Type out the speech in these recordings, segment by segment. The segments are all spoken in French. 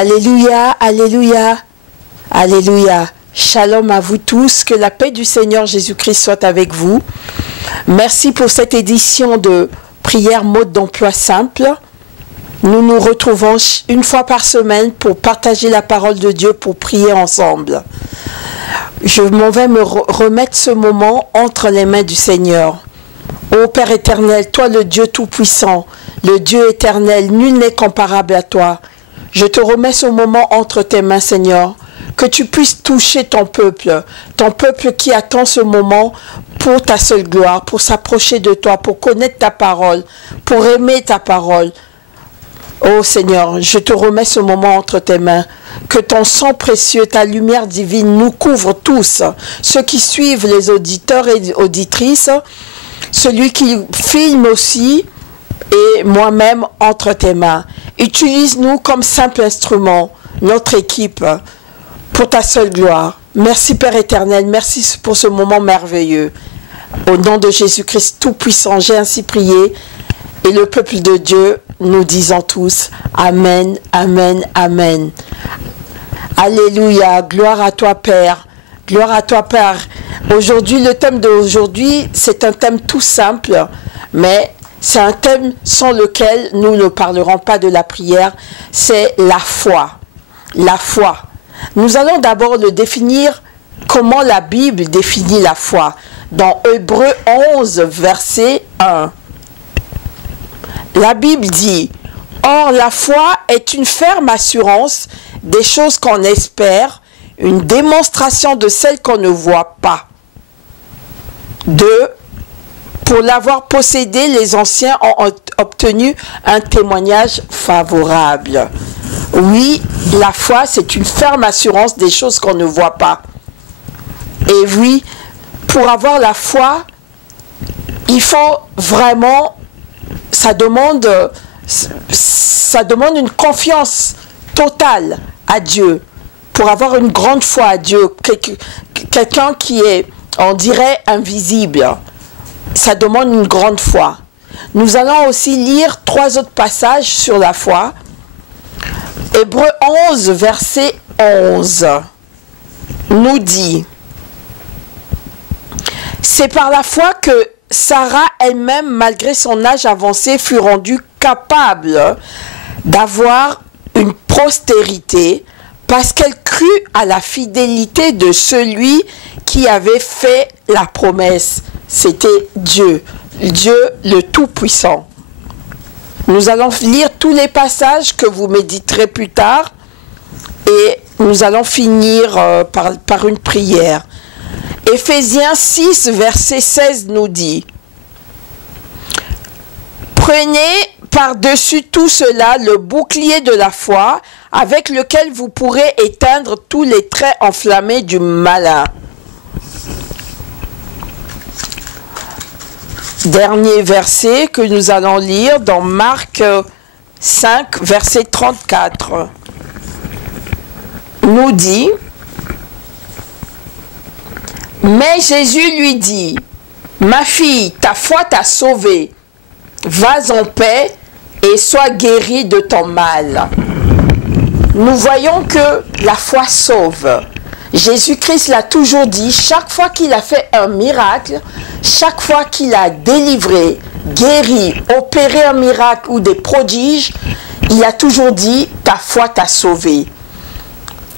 Alléluia, alléluia, alléluia. Shalom à vous tous, que la paix du Seigneur Jésus-Christ soit avec vous. Merci pour cette édition de prière mode d'emploi simple. Nous nous retrouvons une fois par semaine pour partager la parole de Dieu, pour prier ensemble. Je m'en vais me remettre ce moment entre les mains du Seigneur. Ô Père éternel, toi le Dieu tout-puissant, le Dieu éternel, nul n'est comparable à toi. Je te remets ce moment entre tes mains, Seigneur, que tu puisses toucher ton peuple qui attend ce moment pour ta seule gloire, pour s'approcher de toi, pour connaître ta parole, pour aimer ta parole. Oh Seigneur, je te remets ce moment entre tes mains. Que ton sang précieux, ta lumière divine nous couvre tous, ceux qui suivent, les auditeurs et auditrices, celui qui filme aussi, et moi-même entre tes mains. Utilise-nous comme simple instrument, notre équipe, pour ta seule gloire. Merci Père éternel, merci pour ce moment merveilleux. Au nom de Jésus-Christ Tout-Puissant, j'ai ainsi prié. Et le peuple de Dieu, nous disons tous, Amen, Amen, Amen. Alléluia, gloire à toi Père, gloire à toi Père. Aujourd'hui, le thème d'aujourd'hui, c'est un thème tout simple, mais c'est un thème sans lequel nous ne parlerons pas de la prière, c'est la foi. La foi. Nous allons d'abord le définir comment la Bible définit la foi. Dans Hébreux 11, verset 1. La Bible dit, « Or la foi est une ferme assurance des choses qu'on espère, une démonstration de celles qu'on ne voit pas. » 2. Pour l'avoir possédé, les anciens ont obtenu un témoignage favorable. Oui, la foi, c'est une ferme assurance des choses qu'on ne voit pas. Et oui, pour avoir la foi, il faut vraiment, ça demande une confiance totale à Dieu. Pour avoir une grande foi à Dieu, quelqu'un qui est, on dirait, invisible. Ça demande une grande foi. Nous allons aussi lire 3 autres passages sur la foi. Hébreux 11, verset 11, nous dit, « C'est par la foi que Sarah elle-même, malgré son âge avancé, fut rendue capable d'avoir une postérité parce qu'elle crut à la fidélité de celui qui avait fait la promesse. » C'était Dieu, Dieu le Tout-Puissant. Nous allons lire tous les passages que vous méditerez plus tard et nous allons finir par une prière. Éphésiens 6, verset 16 nous dit, « Prenez par-dessus tout cela le bouclier de la foi avec lequel vous pourrez éteindre tous les traits enflammés du malin. » Dernier verset que nous allons lire dans Marc 5, verset 34, nous dit, « Mais Jésus lui dit, « Ma fille, ta foi t'a sauvée, vas en paix et sois guérie de ton mal. » Nous voyons que la foi sauve. Jésus-Christ l'a toujours dit, chaque fois qu'il a fait un miracle, chaque fois qu'il a délivré, guéri, opéré un miracle ou des prodiges, il a toujours dit, ta foi t'a sauvé.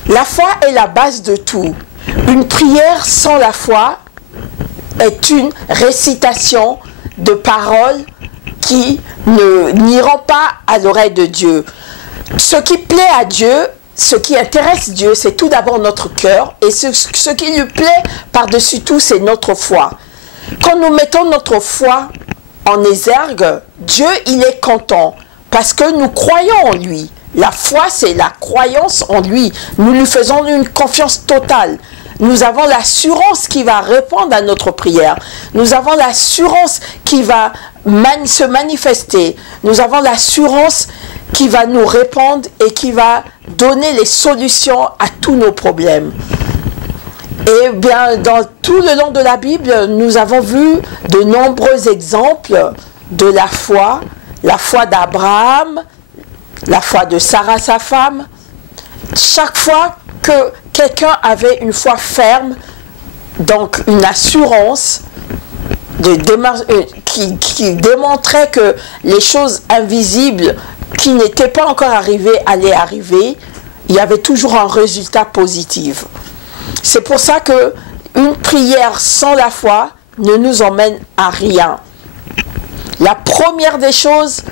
La foi est la base de tout. Une prière sans la foi est une récitation de paroles qui n'iront pas à l'oreille de Dieu. Ce qui plaît à Dieu, ce qui intéresse Dieu, c'est tout d'abord notre cœur, et ce qui lui plaît par-dessus tout, c'est notre foi. Quand nous mettons notre foi en exergue, Dieu, il est content, parce que nous croyons en lui. La foi, c'est la croyance en lui. Nous lui faisons une confiance totale. Nous avons l'assurance qui va répondre à notre prière. Nous avons l'assurance qui va se manifester. Nous avons l'assurance qui va nous répondre et qui va donner les solutions à tous nos problèmes. Et bien, dans tout le long de la Bible, nous avons vu de nombreux exemples de la foi d'Abraham, la foi de Sarah, sa femme, chaque fois que quelqu'un avait une foi ferme, donc une assurance qui démontrait que les choses invisibles qui n'étaient pas encore arrivées allaient arriver, il y avait toujours un résultat positif. C'est pour ça que une prière sans la foi ne nous emmène à rien. La première des choses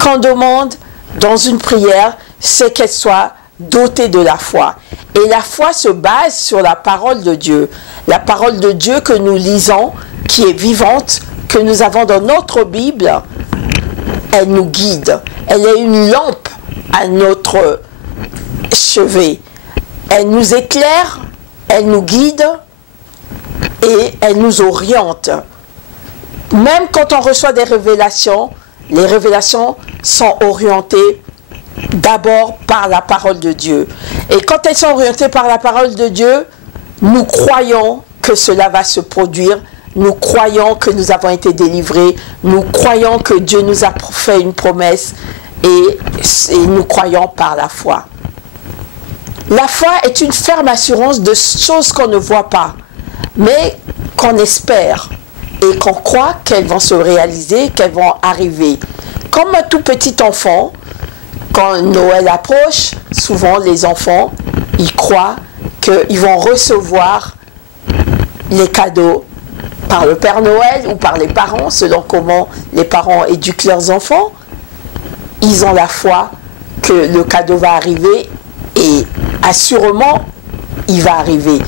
qu'on demande dans une prière, c'est qu'elle soit dotée de la foi. Et la foi se base sur la parole de Dieu. La parole de Dieu que nous lisons, qui est vivante, que nous avons dans notre Bible, elle nous guide. Elle est une lampe à notre chevet. Elle nous éclaire, elle nous guide et elle nous oriente. Même quand on reçoit des révélations, les révélations sont orientées d'abord par la parole de Dieu. Et quand elles sont orientées par la parole de Dieu, nous croyons que cela va se produire. Nous croyons que nous avons été délivrés. Nous croyons que Dieu nous a fait une promesse. Et nous croyons par la foi. La foi est une ferme assurance de choses qu'on ne voit pas, mais qu'on espère et qu'on croit qu'elles vont se réaliser, qu'elles vont arriver. Comme un tout petit enfant, quand Noël approche, souvent les enfants, ils croient qu'ils vont recevoir les cadeaux par le Père Noël ou par les parents, selon comment les parents éduquent leurs enfants. Ils ont la foi que le cadeau va arriver et assurément, il va arriver.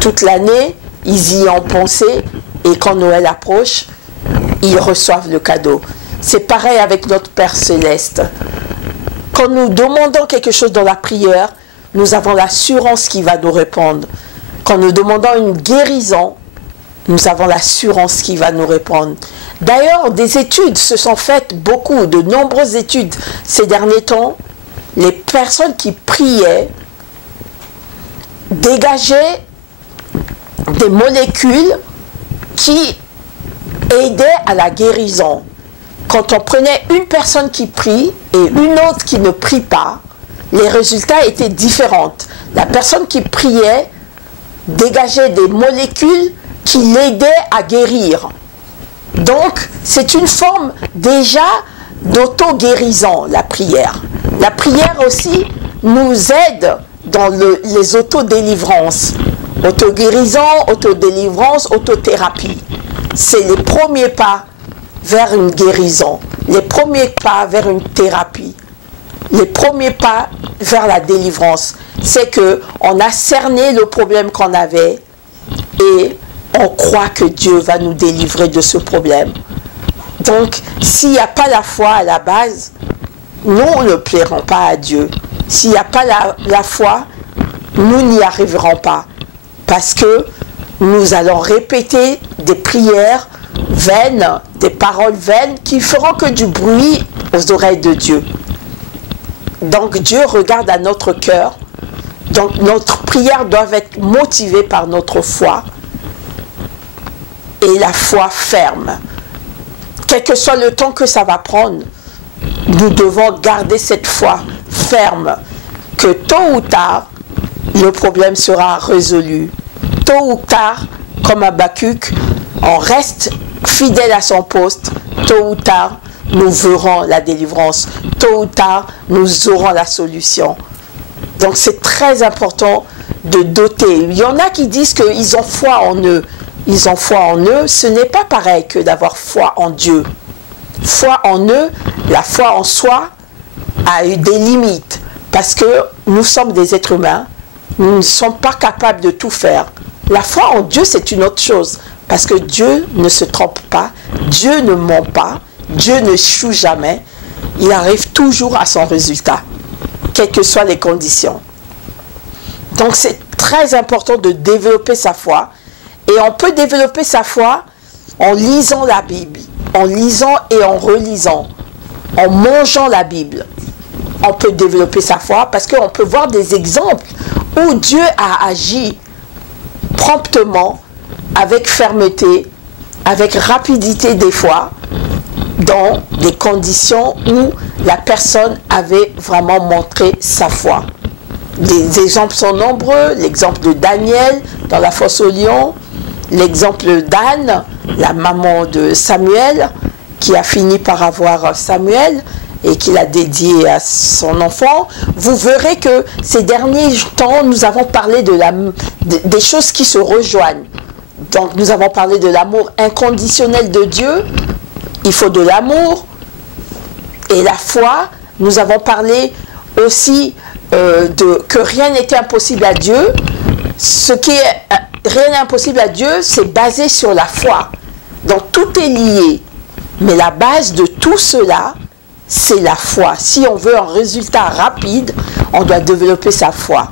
Toute l'année, ils y ont pensé et quand Noël approche, ils reçoivent le cadeau. C'est pareil avec notre Père Céleste. Quand nous demandons quelque chose dans la prière, nous avons l'assurance qu'il va nous répondre. Quand nous demandons une guérison, nous avons l'assurance qu'il va nous répondre. D'ailleurs, des études se sont faites, de nombreuses études ces derniers temps. Les personnes qui priaient dégageaient des molécules qui aidaient à la guérison. Quand on prenait une personne qui prie et une autre qui ne prie pas, les résultats étaient différents. La personne qui priait dégageait des molécules qui l'aidaient à guérir. Donc, c'est une forme déjà d'auto-guérison, la prière. La prière aussi nous aide dans les autodélivrances. Auto-guérison, autodélivrance, autothérapie. C'est les premiers pas vers une guérison, les premiers pas vers une thérapie, les premiers pas vers la délivrance. C'est qu'on a cerné le problème qu'on avait et on croit que Dieu va nous délivrer de ce problème. Donc, s'il n'y a pas la foi à la base, nous ne plairons pas à Dieu. S'il n'y a pas la foi, nous n'y arriverons pas. Parce que nous allons répéter des prières vaines, des paroles vaines qui feront que du bruit aux oreilles de Dieu. Donc Dieu regarde à notre cœur. Donc notre prière doit être motivée par notre foi. Et la foi ferme. Quel que soit le temps que ça va prendre, nous devons garder cette foi ferme. Que tôt ou tard, le problème sera résolu. Tôt ou tard, comme Habakkuk, on reste fidèle à son poste. Tôt ou tard, nous verrons la délivrance. Tôt ou tard, nous aurons la solution. Donc c'est très important de doter. Il y en a qui disent qu'ils ont foi en eux. Ils ont foi en eux. Ce n'est pas pareil que d'avoir foi en Dieu. Foi en eux, la foi en soi a eu des limites. Parce que nous sommes des êtres humains. Nous ne sommes pas capables de tout faire. La foi en Dieu, c'est une autre chose. Parce que Dieu ne se trompe pas. Dieu ne ment pas. Dieu ne choue jamais. Il arrive toujours à son résultat, quelles que soient les conditions. Donc c'est très important de développer sa foi. Et on peut développer sa foi en lisant la Bible, en lisant et en relisant, en mangeant la Bible. On peut développer sa foi parce qu'on peut voir des exemples où Dieu a agi promptement, avec fermeté, avec rapidité des fois, dans des conditions où la personne avait vraiment montré sa foi. Les exemples sont nombreux. L'exemple de Daniel dans la fosse aux lions, l'exemple d'Anne, la maman de Samuel, qui a fini par avoir Samuel et qui l'a dédié à son enfant. Vous verrez que ces derniers temps, nous avons parlé des choses qui se rejoignent. Donc nous avons parlé de l'amour inconditionnel de Dieu. Il faut de l'amour et la foi. Nous avons parlé aussi que rien n'était impossible à Dieu. Ce qui est rien n'est impossible à Dieu, c'est basé sur la foi. Donc tout est lié. Mais la base de tout cela, c'est la foi. Si on veut un résultat rapide, on doit développer sa foi.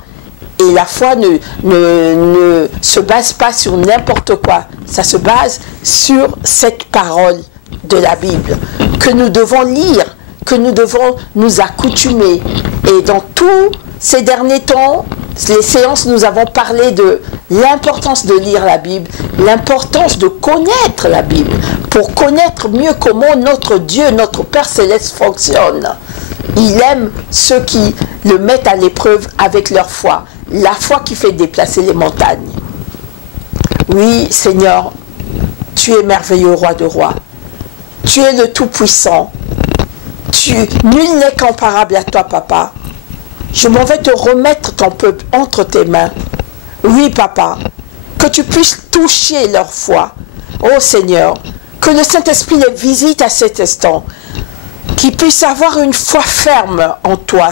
Et la foi ne se base pas sur n'importe quoi. Ça se base sur cette parole de la Bible que nous devons lire, que nous devons nous accoutumer. Et dans tous ces derniers temps, les séances, nous avons parlé de l'importance de lire la Bible, l'importance de connaître la Bible, pour connaître mieux comment notre Dieu, notre Père Céleste fonctionne. Il aime ceux qui le mettent à l'épreuve avec leur foi, la foi qui fait déplacer les montagnes. Oui, Seigneur, tu es merveilleux, roi de rois. Tu es le Tout-Puissant. Nul n'est comparable à toi, Papa. Je m'en vais te remettre ton peuple entre tes mains. Oui, Papa, que tu puisses toucher leur foi. Oh Seigneur, que le Saint-Esprit les visite à cet instant. Qu'ils puissent avoir une foi ferme en toi.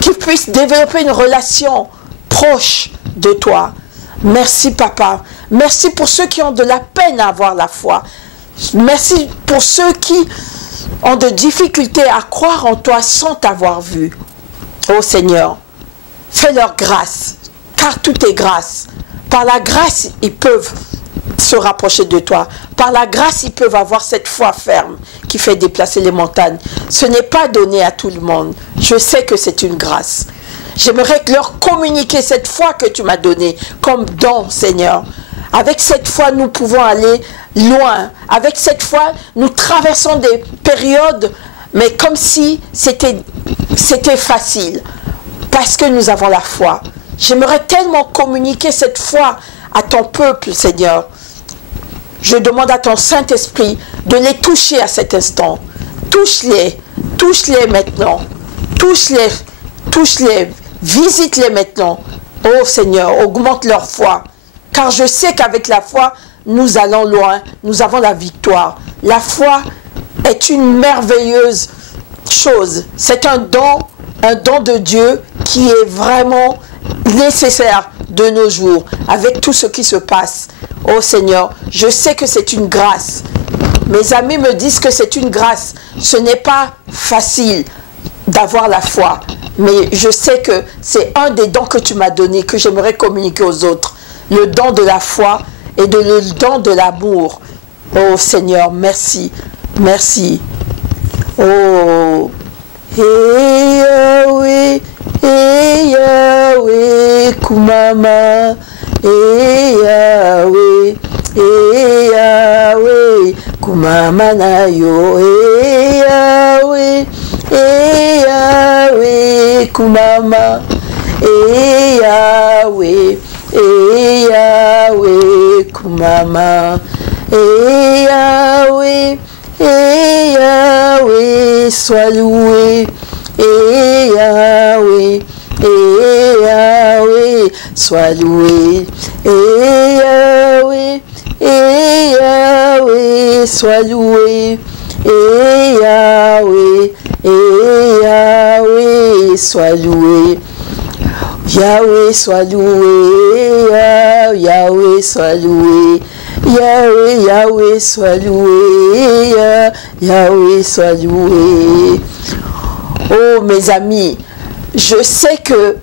Qu'ils puissent développer une relation proche de toi. Merci, Papa. Merci pour ceux qui ont de la peine à avoir la foi. Merci pour ceux qui ont de difficultés à croire en toi sans t'avoir vu. Oh Seigneur, fais-leur grâce, car tout est grâce. Par la grâce, ils peuvent se rapprocher de toi. Par la grâce, ils peuvent avoir cette foi ferme qui fait déplacer les montagnes. Ce n'est pas donné à tout le monde. Je sais que c'est une grâce. J'aimerais leur communiquer cette foi que tu m'as donnée comme don, Seigneur. Avec cette foi, nous pouvons aller loin. Avec cette foi, nous traversons des périodes, mais comme si c'était facile. Parce que nous avons la foi. J'aimerais tellement communiquer cette foi à ton peuple, Seigneur. Je demande à ton Saint-Esprit de les toucher à cet instant. Touche-les maintenant. Touche-les, visite-les maintenant. Oh Seigneur, augmente leur foi. Car je sais qu'avec la foi, nous allons loin, nous avons la victoire. La foi est une merveilleuse chose. C'est un don de Dieu qui est vraiment nécessaire de nos jours, avec tout ce qui se passe. Oh Seigneur, je sais que c'est une grâce. Mes amis me disent que c'est une grâce. Ce n'est pas facile d'avoir la foi, mais je sais que c'est un des dons que tu m'as donné, que j'aimerais communiquer aux autres. Le don de la foi et le don de l'amour. Oh Seigneur, merci, merci. Oh, hey Yahweh, Kumama, hey Yahweh, Kumama na yo, hey Yahweh, Kumama, hey Yahweh, Kumama, Yahweh, sois loué, Yahweh, sois loué, Yahweh, sois loué, Yahweh, sois loué. Yahweh soit loué, Yahweh soit loué, Yahweh soit loué, Yahweh soit loué. Oh mes amis, je sais que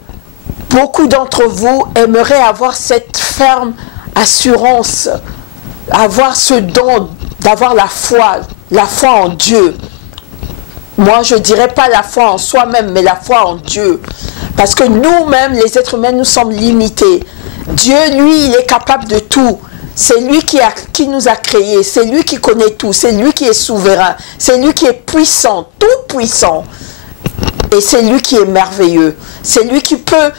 beaucoup d'entre vous aimeraient avoir cette ferme assurance, avoir ce don, d'avoir la foi en Dieu. Moi, je ne dirais pas la foi en soi-même, mais la foi en Dieu. Parce que nous-mêmes, les êtres humains, nous sommes limités. Dieu, lui, il est capable de tout. C'est lui qui nous a créés. C'est lui qui connaît tout. C'est lui qui est souverain. C'est lui qui est puissant, tout puissant. Et c'est lui qui est merveilleux. C'est lui qui peut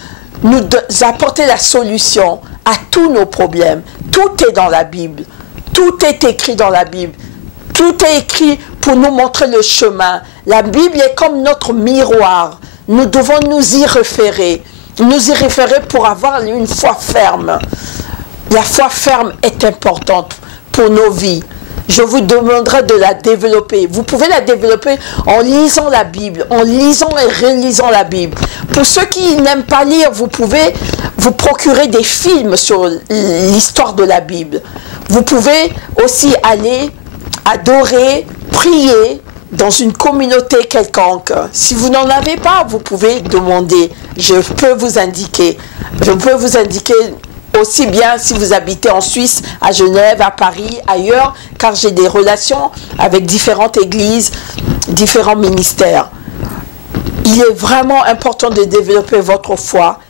nous apporter la solution à tous nos problèmes. Tout est dans la Bible. Tout est écrit dans la Bible. Tout est écrit pour nous montrer le chemin. La Bible est comme notre miroir. Nous devons nous y référer. Nous y référer pour avoir une foi ferme. La foi ferme est importante pour nos vies. Je vous demanderai de la développer. Vous pouvez la développer en lisant la Bible, en lisant et relisant la Bible. Pour ceux qui n'aiment pas lire, vous pouvez vous procurer des films sur l'histoire de la Bible. Vous pouvez aussi aller adorer, prier dans une communauté quelconque. Si vous n'en avez pas, vous pouvez demander. Je peux vous indiquer. Je peux vous indiquer aussi bien si vous habitez en Suisse, à Genève, à Paris, ailleurs, car j'ai des relations avec différentes églises, différents ministères. Il est vraiment important de développer votre foi.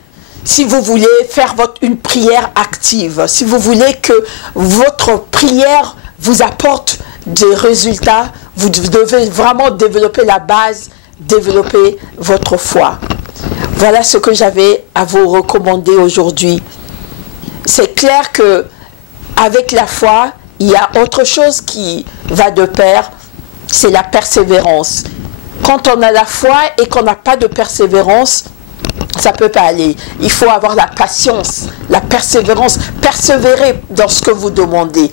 Si vous voulez faire une prière active, si vous voulez que votre prière vous apporte des résultats, vous devez vraiment développer la base, développer votre foi. Voilà ce que j'avais à vous recommander aujourd'hui. C'est clair que avec la foi, il y a autre chose qui va de pair, c'est la persévérance. Quand on a la foi et qu'on n'a pas de persévérance, ça ne peut pas aller. Il faut avoir la patience, la persévérance, persévérer dans ce que vous demandez,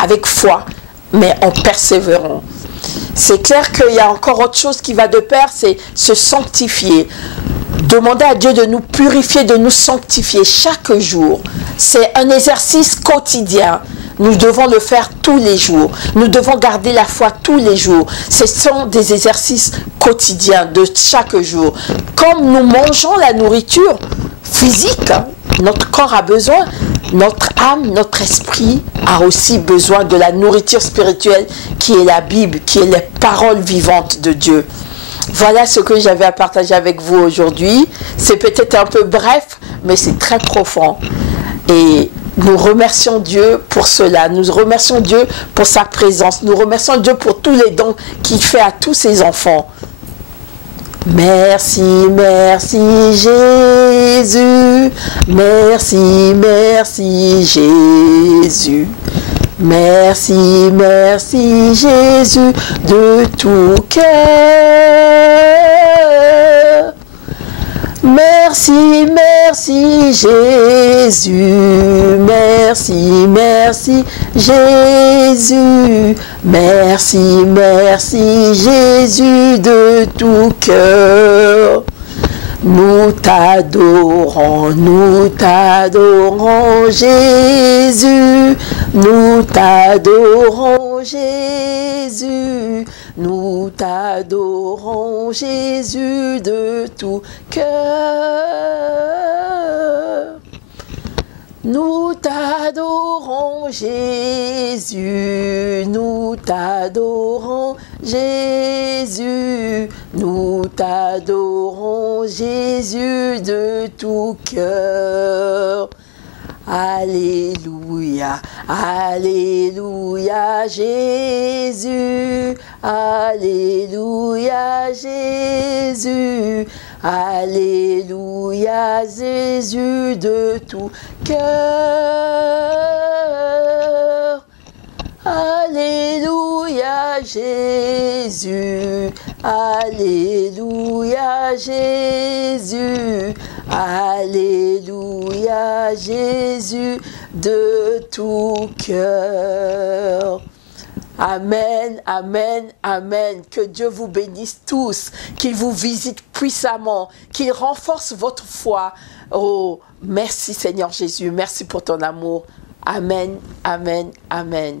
avec foi, mais en persévérant. C'est clair qu'il y a encore autre chose qui va de pair, c'est se sanctifier. Demander à Dieu de nous purifier, de nous sanctifier chaque jour. C'est un exercice quotidien. Nous devons le faire tous les jours. Nous devons garder la foi tous les jours. Ce sont des exercices quotidiens de chaque jour. Comme nous mangeons la nourriture physique, notre corps a besoin, notre âme, notre esprit a aussi besoin de la nourriture spirituelle qui est la Bible, qui est les paroles vivantes de Dieu. Voilà ce que j'avais à partager avec vous aujourd'hui. C'est peut-être un peu bref, mais c'est très profond. Et nous remercions Dieu pour cela. Nous remercions Dieu pour sa présence. Nous remercions Dieu pour tous les dons qu'il fait à tous ses enfants. Merci, merci Jésus. Merci, merci Jésus. Merci, merci Jésus de tout cœur. Merci, merci Jésus. Merci, merci Jésus. Merci, merci Jésus de tout cœur. Nous t'adorons Jésus, nous t'adorons Jésus, nous t'adorons Jésus de tout cœur. Nous t'adorons Jésus, nous t'adorons Jésus, nous t'adorons Jésus de tout cœur. Alléluia, Alléluia Jésus, Alléluia Jésus, Alléluia Jésus de tout cœur. Alléluia Jésus, Alléluia Jésus, Alléluia Jésus de tout cœur. Amen, amen, amen. Que Dieu vous bénisse tous, qu'il vous visite puissamment, qu'il renforce votre foi. Oh, merci Seigneur Jésus, merci pour ton amour. Amen, amen, amen.